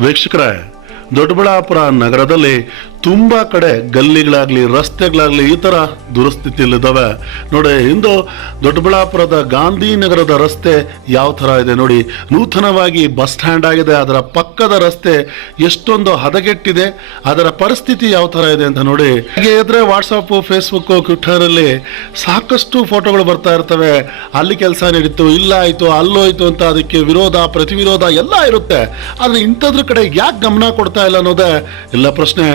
ವೀಕ್ಷಕರೇ ದೊಡ್ಡಬಳ್ಳಾಪುರ ನಗರದಲ್ಲಿ ತುಂಬಾ ಕಡೆ ಗಲ್ಲಿಗಳಾಗ್ಲಿ, ರಸ್ತೆಗಳಾಗಲಿ ಈ ತರ ದುರಸ್ಥಿತಿಯಲ್ಲಿದ್ದಾವೆ. ನೋಡಿ, ಇಂದು ದೊಡ್ಡಬಳ್ಳಾಪುರದ ಗಾಂಧಿನಗರದ ರಸ್ತೆ ಯಾವ ತರ ಇದೆ ನೋಡಿ. ನೂತನವಾಗಿ ಬಸ್ ಸ್ಟ್ಯಾಂಡ್ ಆಗಿದೆ, ಅದರ ಪಕ್ಕದ ರಸ್ತೆ ಎಷ್ಟೊಂದು ಹದಗೆಟ್ಟಿದೆ, ಅದರ ಪರಿಸ್ಥಿತಿ ಯಾವ ತರ ಇದೆ ಅಂತ ನೋಡಿ. ಹಾಗೆ ಇದ್ರೆ ವಾಟ್ಸಪ್ ಫೇಸ್ಬುಕ್ ಟ್ವಿಟರ್ ಅಲ್ಲಿ ಸಾಕಷ್ಟು ಫೋಟೋಗಳು ಬರ್ತಾ ಇರ್ತವೆ. ಅಲ್ಲಿ ಕೆಲಸ ನಡೀತು, ಇಲ್ಲ ಆಯಿತು ಅಲ್ಲೋಯ್ತು ಅಂತ ಅದಕ್ಕೆ ವಿರೋಧ, ಪ್ರತಿವಿರೋಧ ಎಲ್ಲ ಇರುತ್ತೆ. ಆದರೆ ಇಂಥದ್ರ ಕಡೆ ಯಾಕೆ ಗಮನ ಕೊಡ್ತಾ ಇಲ್ಲ ಅನ್ನೋದೇ ಎಲ್ಲ ಪ್ರಶ್ನೆ.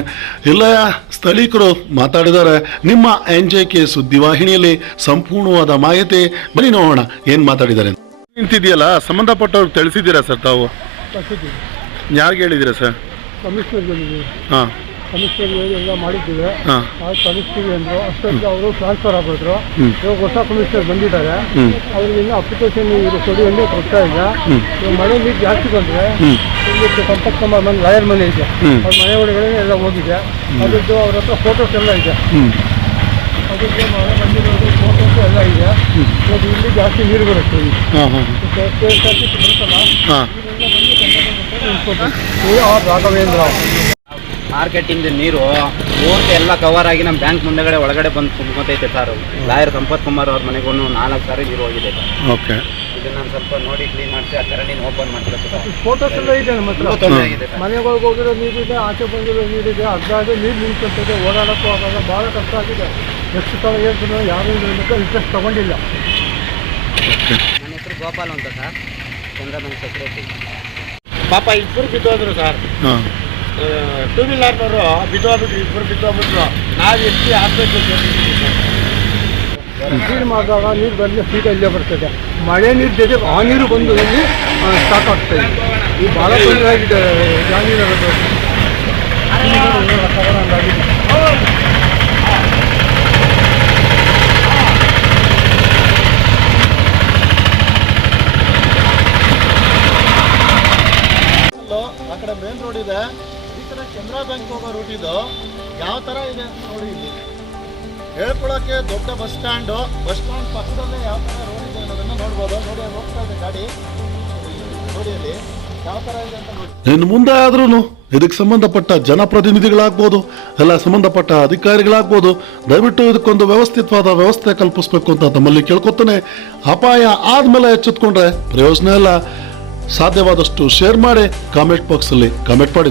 ಇಲ್ಲ ಸ್ಥಳೀಕರು ಮಾತಾಡಿದ್ದಾರೆ. ನಿಮ್ಮ ಎನ್ ಜೆ ಕೆ ಸುದ್ದಿವಾಹಿನಿಯಲ್ಲಿ ಸಂಪೂರ್ಣವಾದ ಮಾಹಿತಿ. ಬನ್ನಿ ನೋಡೋಣ ಏನ್ ಮಾತಾಡಿದ್ದಾರೆ. ನಿಂತಿದೆಯಲ್ಲ ಸಂಬಂಧಪಟ್ಟವ್ರು ತಿಳಿಸಿದ್ದೀರಾ ಸರ್ ತಾವು? ಯಾರಿಗೆ ಹೇಳಿದ್ದೀರಾ ಸರ್? ಹಾಂ. ಕಮಿಷನರ್ ಎಲ್ಲ ಮಾಡಿದ್ದೀವಿ. ಹಾಂ. ನಾವು ಕಳಿಸ್ತೀವಿ ಅಂದರು ಅಷ್ಟೊಂದು ಅವರು ಟ್ರಾನ್ಸ್ಫರ್ ಆಗಿದ್ರು. ಇವಾಗ ಹೊಸ ಕಮಿಷನರ್ ಬಂದಿದ್ದಾರೆ. ಅವ್ರಿಗೆ ಅಪ್ಲಿಕೇಶನ್ ಇವರು ಕೊಡಿ ಅಂತ ಕೊಡ್ತಾ ಇಲ್ಲ. ಇವಾಗ ಮಳೆ ನೀರು ಜಾಸ್ತಿ ಬಂದರೆ. ಇಲ್ಲಿ ಸಂಪತ್ ಕುಮಾರ್ ಮನೆ ಲಾಯರ್ ಮನೆ ಇದೆ. ಅವ್ರ ಮನೆ ಒಳಗಡೆ ಎಲ್ಲ ಹೋಗಿದೆ. ಅದರದ್ದು ಅವ್ರ ಹತ್ರ ಫೋಟೋಸ್ ಎಲ್ಲ ಇದೆ. ಅದಕ್ಕೆ ಮಳೆ ಬಂದಿರೋದು ಫೋಟೋಸ್ ಎಲ್ಲ ಇದೆ. ಇವಾಗ ಇಲ್ಲಿ ಜಾಸ್ತಿ ನೀರು ಬರುತ್ತೆ ಬರುತ್ತಲ್ಲ ಇದೆಲ್ಲ ಬಂದು ರಾಘವೇಂದ್ರ ಮಾರ್ಕೆಟಿಂದ ನೀರು ಪೂರ್ತಿ ಎಲ್ಲ ಕವರ್ ಆಗಿ ನಮ್ಮ ಬ್ಯಾಂಕ್ ಮುಂದೆಗಡೆ ಒಳಗಡೆ ಬಂದು ತುಂಬ್ಕೊತೈತೆ ಸರ್ ಲಾಯರ್ ಸಂಪತ್ ಕುಮಾರ್ ಅವ್ರ ಮನೆಗೂ ನಾಲ್ಕು ಸಾರಿ ನೀರು ಹೋಗಿದೆ ಸರ್ ಓಕೆ ಇದನ್ನ ನಾನು ಸ್ವಲ್ಪ ನೋಡಿ ಕ್ಲೀನ್ ಮಾಡಿಸಿ ಆ ನೀನು ಓಪನ್ ಸರ್ ಫೋಟೋಸ್ ಎಲ್ಲ ಇದೆ ನಮ್ಮ ಹತ್ರ. ತೊಂದರೆ ಆಗಿದೆ ಸರ್ ಮನೆಗಳಿಗೆ ಹೋಗಿರೋ ನೀರಿದೆ ಆಚೆ ಬಂದಿರೋ ನೀರಿದೆ ಅರ್ಧ ಆಗಿ ನೀರು ನಿಂತ್ಕೊಂತಿದೆ ಓಡಾಡೋಕ್ಕೂ ಆಗೋಲ್ಲ ಭಾಳ ಕಷ್ಟ ಆಗಿದೆ. ಎಷ್ಟು ಸಲ ಹೇಳ್ತೀನಿ ಯಾರು ಇಂಟ್ರೆಸ್ಟ್ ತಗೊಂಡಿಲ್ಲ. ನನ್ನ ಹೆಸರು ಗೋಪಾಲ್ ಅಂತ ಸರ್ ಚಂದ್ರಮನ್ ಸೆಕ್ರೆಟರಿ ಪಾಪ ಇಬ್ಬರು ಬಿದ್ದೋದ್ರು ಸರ್ ಟೂ ವೀಲರ್ನವರು ಬಿದ್ದೋಗ್ಬಿಟ್ರು ಇಬ್ಬರು ಬಿದ್ದೋಗ್ಬಿಟ್ರು ನಾವು ಎಷ್ಟು ಹಾಕ್ಬೇಕು ನೀರು ಮಾಡಿದಾಗ ನೀರು ಬಂದರೆ ಸೀಟ್ ಇಲ್ಲೇ ಬರ್ತದೆ. ಮಳೆ ನೀರು ಜೊತೆ ಆ ನೀರು ಬಂದು ಇಲ್ಲಿ ಸ್ಟಾಕ್ ಆಗ್ತದೆ ಈ ಭಾಳ ತೊಂದರೆ ಆಗಿದೆ ಆ ಕಡೆ ಮೇನ್ ರೋಡ್ ಇದೆ. ಕಡೆ ಕೆನರಾ ಬ್ಯಾಂಕ್ ಹೋಗೋ ರೂಟ್ ಇದು, ಯಾವ ತರ ಇದೆ ಅಂತ ನೋಡಿ ಇಲ್ಲಿ. ಹೇಳ್ಕೊಳಕ್ಕೆ ದೊಡ್ಡ ಬಸ್ ಸ್ಟ್ಯಾಂಡು, ಬಸ್ ಸ್ಟ್ಯಾಂಡ್ ಪಕ್ಕದಲ್ಲೇ ಯಾವ ತರ ರೋಡ್ ಇದೆ ಅನ್ನೋದನ್ನ ನೋಡ್ಬೋದು. ನೋಡಿ ಹೋಗ್ತಾ ಇದೆ ಗಾಡಿ. ನೋಡಿ ಇಲ್ಲಿ ಯಾವ ತರ ಇದೆ ಅಂತ ನೋಡಿ. ಇನ್ನು ಮುಂದೆ ಆದ್ರೂ ಇದಕ್ಕೆ ಸಂಬಂಧಪಟ್ಟ ಜನಪ್ರತಿನಿಧಿಗಳಾಗ್ಬೋದು, ಎಲ್ಲ ಸಂಬಂಧಪಟ್ಟ ಅಧಿಕಾರಿಗಳಾಗ್ಬೋದು, ದಯವಿಟ್ಟು ಇದಕ್ಕೊಂದು ವ್ಯವಸ್ಥಿತವಾದ ವ್ಯವಸ್ಥೆ ಕಲ್ಪಿಸ್ಬೇಕು ಅಂತ ತಮ್ಮಲ್ಲಿ ಕೇಳ್ಕೊತಾನೆ. ಅಪಾಯ ಆದ್ಮೇಲೆ ಎಚ್ಚೆತ್ಕೊಂಡ್ರೆ ಪ್ರಯೋಜನ ಇಲ್ಲ. ಸಾಧ್ಯವಾದಷ್ಟು ಶೇರ್ ಮಾಡಿ ಕಾಮೆಂಟ್ ಬಾಕ್ಸಲ್ಲಿ ಕಾಮೆಂಟ್ ಮಾಡಿ.